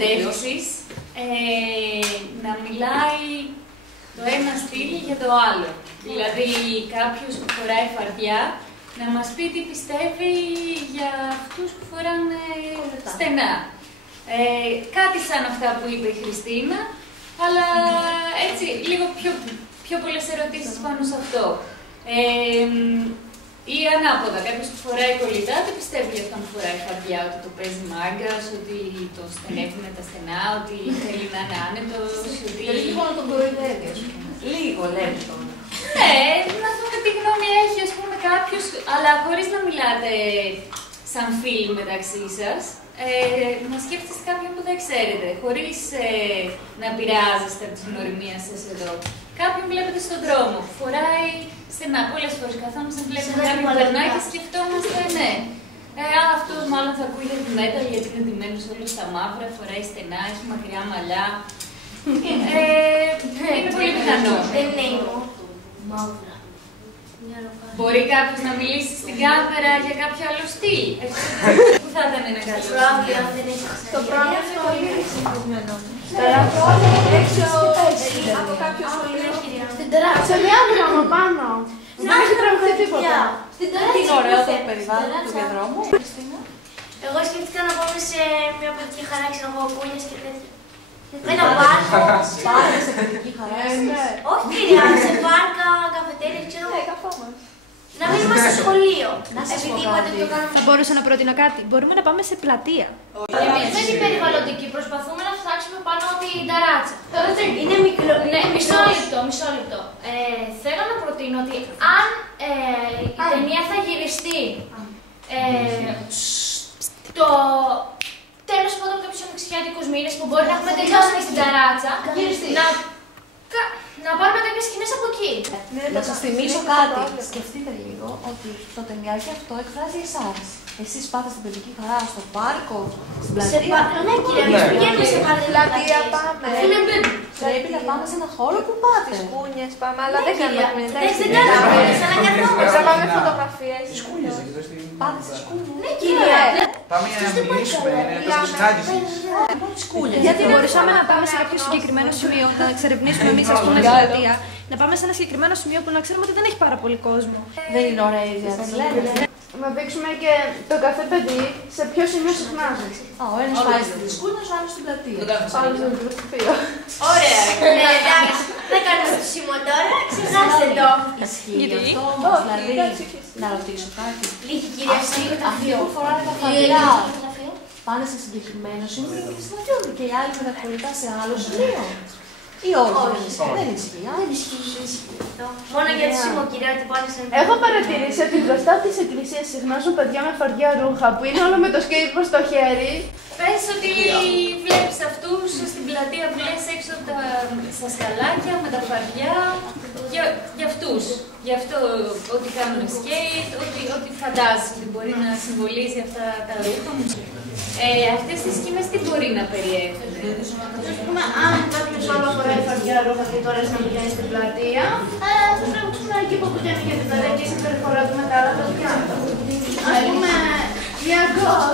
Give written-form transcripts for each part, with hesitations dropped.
συνεντεύξεις να μιλάει το ένα στυλ για το άλλο. Δηλαδή κάποιος που φοράει φαρδιά να μας πει τι πιστεύει για αυτούς που φοράνε στενά. Κάτι σαν αυτά που είπε η Χριστίνα, αλλά έτσι λίγο πιο πολλές ερωτήσεις πάνω σε αυτό. Ή ανάποδα, κάποιος που φοράει κολλητά, τι πιστεύει για αυτόν που φοράει φαρδιά, ότι το παίζει μάγκας, ότι το στενεύει με τα στενά, ότι θέλει να είναι άνετος, ότι... Λίγο να τον κοροϊδεύει, ας πούμε. Λίγο, λέμε τον. Ναι, να δούμε τι γνώμη έχει, ας πούμε, κάποιος, αλλά χωρίς να μιλάτε σαν φίλοι μεταξύ σας, να σκέφτεστε κάποιον που δεν ξέρετε, χωρίς να πειράζεστε από τη γνωριμία σας εδώ. Κάποιον βλέπετε στον δρόμο, που φοράει στενά. Πολλές φορές καθόμαστε, βλέπουμε κάποιον που περνάει και σκεφτόμαστε, ναι. Αυτός μάλλον θα ακούει heavy metal γιατί είναι ντυμένος όλο στα μαύρα, φοράει στενά, έχει μακριά μαλλιά. Είναι πολύ πιθανό. Δεν είναι μαύρα. Μπορεί κάποιος να μιλήσει στην κάμερα για κάποιο άλλο στυλ. Πού θα ήταν ένα καλό στυλ. Το πράγμα είναι πολύ συγκεκριμένο. Έξω από κάποιο σχολείο. Στην τεράστια. Σε διάδρομο πάνω. Δεν έχει τραγουδεί τίποτα. Τι είναι ωραίο το περιβάλλον του διαδρόμου. Εγώ σκέφτηκα να πάμε σε μια παιδική χαρά, ξέρω εγώ, κούνιες και τέτοια. Ένα πάρκο. Πάμε σε παιδική χαρά. Όχι κυρία, σε πάρκα, καφετέρια, ξέρω εγώ. Να μην είμαστε στο σχολείο. Επειδή είπατε το κάνουμε. Θα μπορούσα να προτείνω κάτι. Μπορούμε να πάμε σε πλατεία. Εμείς με την περιβαλλοντική προσπαθούμε να φτιάξουμε πάνω την ταράτσα. Είναι μικρό. Ναι, μισό λεπτό. Θέλω να προτείνω ότι αν η ταινία θα γυριστεί το τέλος πάντων κάποιους ανοιξιάτικους μήνες που μπορεί να έχουμε τελειώσει στην ταράτσα, να πάρουμε κάποιες σκηνές από εκεί. Να σας θυμίσω κάτι. Σκεφτείτε λίγο ότι το ταινιάκι αυτό εκφράζει εσάς. Εσείς πάτε στην παιδική χαρά, στο πάρκο, στην πλατεία. Ναι, κύριε, εμείς πηγαίνουμε σε Πλατεία πάμε. Πρέπει να πάμε σε ένα χώρο που πάτε. Στις κούνιες πάμε, αλλά δεν κάνουμε δεν κούνιες. κάνουμε κούνιες, αλλά καθόμαστε. Θα πάμε φωτογραφίες. Πάτε στις κούνιες. Ναι, κύριε. Πάμε για να μιλήσουμε, είναι το σκουσκάκι. Γιατί μπορούσαμε να πάμε σε κάποιο συγκεκριμένο σημείο, να εξερευνήσουμε εμείς, ας πούμε, στην πλατεία, να πάμε σε ένα συγκεκριμένο σημείο που να ξέρουμε ότι δεν έχει πάρα πολύ κόσμο. Δεν είναι ωραία η ιδέα, σας λένε. Να δείξουμε και το κάθε παιδί σε ποιο σημείο συχνάζει. Ο ένας πάει στις κούνιες, ο άλλος στην πλατεία. Πάλι στο γραφείο. Ωραία. Ναι, εντάξει. Δεν κάνουμε το σήμα τώρα. Ξεχάστε το. Ισχύει αυτό όμως, δηλαδή, να ρωτήσω κάτι. Λίγη κυρία Αυτοί που φοράνε τα φαρδιά πάνε σε συγκεκριμένο σημείο και συναντιόνται και οι άλλοι μεταφορικά σε άλλο σημείο. Ή όχι, δεν ισχύει. Δεν ισχύει. Μόνο για το σήμα, κυρία, ότι πάνε σε. Έχω παρατηρήσει ότι μπροστά από τις εκκλησίες συχνάζουν παιδιά με φαρδιά ρούχα που είναι όλο με το skateboard στο χέρι. Πες ότι βλέπεις αυτούς στην πλατεία που λες έξω τα σκαλάκια με τα φαρδιά. Για αυτούς. Γι' αυτό ό,τι κάνουν skate, ό,τι φαντάζεσαι ότι μπορεί να συμβολίζει αυτά τα ρούχα μου. Αυτές τις σκηνές τι μπορεί να περιέχουν. Ας πούμε, αν κάποιος άλλο φοράει φαρδιά ρούχα και τώρα να πηγαίνει στην πλατεία, θα τραβήξουμε εκεί που πηγαίνει για την πλατεία και η συμπεριφορά του με τα άλλα παιδιά. Ας πούμε, μια γκολ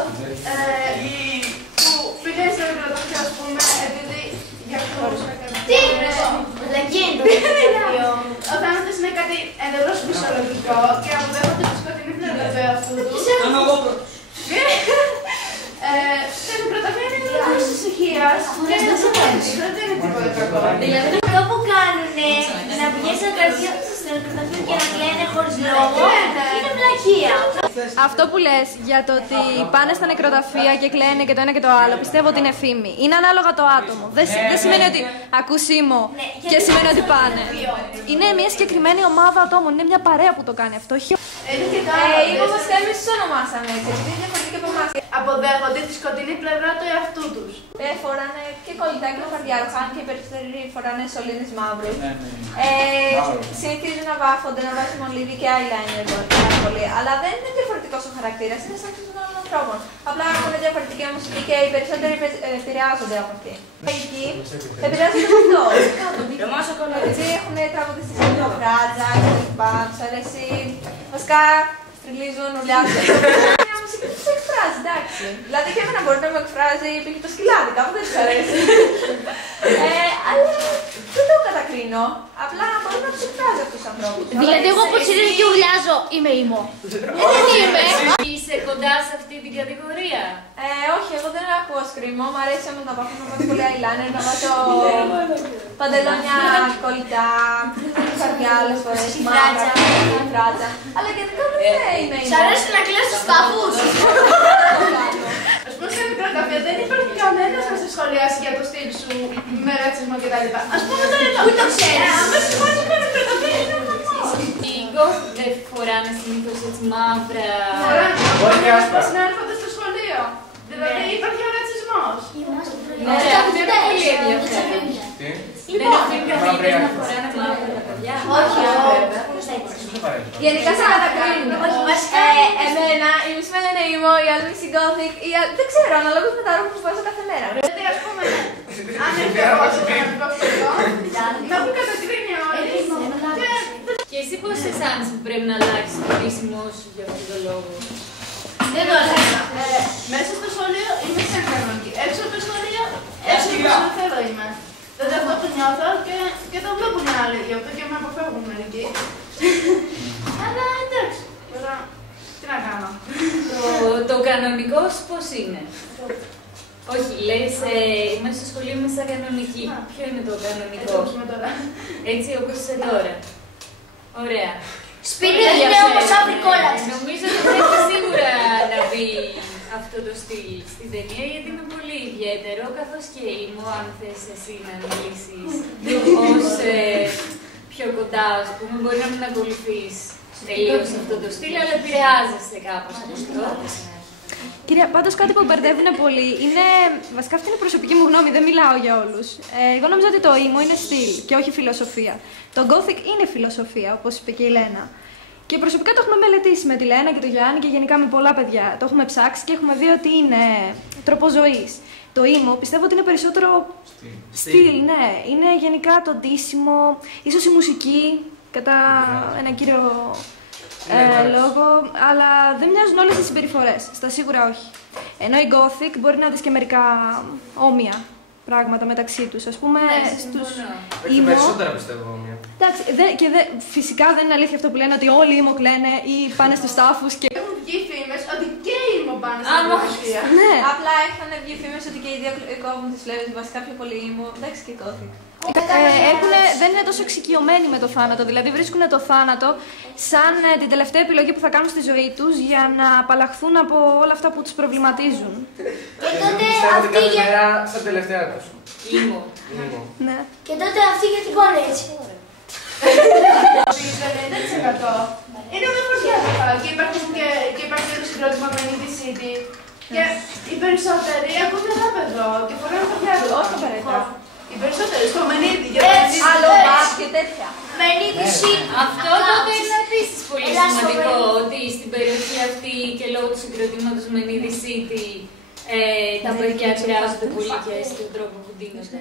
που πήγε στο εκδοτήριο, ας πούμε, επειδή για αυτούς Τι είναι αυτό, λεγέντα. ο θάνατος είναι κάτι εντελώς φυσιολογικό και αποδέχονται τη σκοτεινή πλευρά αυτού του. Το μικροταφείο είναι ένα είδος ησυχίας και δεν είναι τίποτα κακό. Δηλαδή αυτό που κάνουνε να πηγαίνεις στο νεκροταφείο και να κλαίνε χωρίς λόγο είναι βλακεία. Αυτό που λες για το ότι πάνε στα νεκροταφεία και κλαίνε και το ένα και το άλλο, πιστεύω ότι είναι φήμη. Είναι ανάλογα το άτομο. Δεν σημαίνει ότι ακούς ήμο και σημαίνει ότι πάνε. Είναι μια συγκεκριμένη ομάδα ατόμων, είναι μια παρέα που το κάνει αυτό. Είμαστε εμείς τους ονομάσαμε έτσι, γιατί είναι διαφορετικοί από εμάς. Αποδέχονται τη σκοτεινή πλευρά του εαυτού τους. Φοράνε και κολλητά και φαρδιάροχα, αν και οι περισσότεροι φοράνε σωλήνες μαύρους. Συνηθίζουν να βάφονται, να βάζουν μολύβι και eyeliner πάρα πολύ. Αλλά δεν είναι διαφορετικός ο χαρακτήρας, είναι σαν των άλλων ανθρώπων. Απλά έχουν διαφορετική μουσική και οι περισσότεροι επηρεάζονται από αυτή. Εκεί επηρεάζονται από αυτό. Γιατί έχουν τραγουδιστεί σε λίγο φράτζα και λοιπά, τους αρέσει. Βασικά στριλίζουν, ουλιάζουν. Η μουσική τους εκφράζει. εκφράζει, εντάξει. Δηλαδή και εμένα μπορεί να με εκφράζει πήγε το σκυλάδι, κάπου δεν της αρέσει. Αλλά δεν το κατακρίνω. Απλά μπορεί να τους εκφράζει αυτούς τους ανθρώπους. Δηλαδή, εγώ που ξυρίζω και ουρλιάζω, είμαι ήμο. Δεν είμαι. Είσαι κοντά σε αυτή την κατηγορία. Όχι, εγώ δεν ακούω σκρίμο. Μ' αρέσει όμως να βάζω πολύ eyeliner, να βάζω παντελόνια κολλητά, καρδιά άλλες φορές, μαύρα, φράτσα. Αλλά γενικά δεν είμαι ήμο. Σ' αρέσει να κλαις τους τάφους. Ας πούμε, σε μικρό καφέ δεν υπάρχει κανένας να σε σχολιάσει για το στυλ σου με ρατσισμό κτλ. Ας πούμε τώρα εδώ. Πού το ξέρεις. Αμέσως βάζεις ένα μικρό καφέ, είναι normal. Οι γκοθ δεν φοράνε συνήθως έτσι μαύρα. Φοράνε πώς να έρχονται στο σχολείο. Δηλαδή υπάρχει ο ρατσισμός. Ωραία, αυτό είναι πολύ ενδιαφέρον. Δεν αφήνει καθηγητές να φοράνε μαύρα τα παιδιά. Όχι, Γενικά σε κατακρίνουν. Εμένα, οι μισοί με λένε ήμο, οι άλλοι μισοί gothic, δεν ξέρω, αναλόγως με τα ρούχα που βάζω κάθε μέρα. Δηλαδή, ας πούμε, αν έρθει εγώ στο κοινωνικό σχολείο, με έχουν κατακρίνει όλοι. Και εσύ πώς αισθάνεσαι που πρέπει να αλλάξεις το χρήσιμό σου για αυτόν τον λόγο? δεν το έλεγα. Μέσα στο σχολείο είμαι σαν κανονική. Έξω από το σχολείο, έξω από το θέλω είμαι. Δηλαδή αυτό που νιώθω και το βλέπουν οι άλλοι, γι' αυτό και με αποφεύγουν μερικοί. Αλλά εντάξει, τώρα τι να κάνω. Το κανονικό σου πώς είναι? Όχι, λες μέσα στο σχολείο είμαι σαν κανονική. Ποιο είναι το κανονικό? Έτσι όπως είσαι τώρα. Ωραία. Σπίτι είναι όπως αύριο κόλλας. Νομίζω ότι πρέπει σίγουρα να μπει αυτό το στυλ στην ταινία, γιατί είναι πολύ ιδιαίτερο, καθώς και ήμου, αν θες εσύ να μιλήσεις ως πιο κοντά, ας πούμε, μπορεί να μην ακολουθείς τελείως αυτό το στυλ, αλλά επηρεάζεσαι κάπως από αυτό. Κυρία, πάντως κάτι που μπερδεύουν πολύ είναι. Βασικά, αυτή είναι η προσωπική μου γνώμη, δεν μιλάω για όλους. Εγώ νομίζω ότι το emo είναι στυλ και όχι φιλοσοφία. Το gothic είναι φιλοσοφία, όπως είπε και η Λένα. Και προσωπικά το έχουμε μελετήσει με τη Λένα και τον Γιάννη και γενικά με πολλά παιδιά. Το έχουμε ψάξει και έχουμε δει ότι είναι τρόπο ζωής. Το emo πιστεύω ότι είναι περισσότερο στυλ, ναι. Είναι γενικά το ντύσιμο, ίσως η μουσική, κατά έναν κύριο λόγο, αλλά δεν μοιάζουν όλες τις συμπεριφορές. Στα σίγουρα όχι. Ενώ η Gothic μπορεί να δεις και μερικά όμοια πράγματα μεταξύ τους. Ας πούμε, στους emo. Περισσότερα πιστεύω όμοια. Εντάξει, φυσικά δεν είναι αλήθεια αυτό που λένε ότι όλοι οι emo κλαίνε ή πάνε στους τάφους και. Έχουν βγει φήμες ότι και οι emo πάνε στην φιλοσοφία. Ναι. Απλά είχαν βγει φήμες ότι και οι δύο κόβουν τις φλέβες, βασικά πιο πολύ ήμου. Εντάξει και gothic. Δεν είναι τόσο εξοικειωμένοι με το θάνατο, δηλαδή βρίσκουν το θάνατο σαν την τελευταία επιλογή που θα κάνουν στη ζωή τους για να απαλλαχθούν από όλα αυτά που τους προβληματίζουν. Και τότε αυτή κάθε μέρα στα τελευταία τους. Ήμου. Ναι. Και τότε αυτοί γιατί πάνε έτσι. Το 90% είναι με φωτιά και υπάρχει το συγκρότημα με City. Και οι περισσότεροι ακούνε ράπ εδώ και φοράνε φωτιά εδώ. Όχι απαραίτητα. Οι περισσότεροι στο Μενίδη, για Άλλο μπας και τέτοια. Μενίδη City. Αυτό τότε είναι επίσης πολύ σημαντικό, ότι στην περιοχή αυτή και λόγω του συγκροτήματος Μενίδη City τα παιδιά επηρεάζονται πολύ και στον τρόπο που ντύνονται.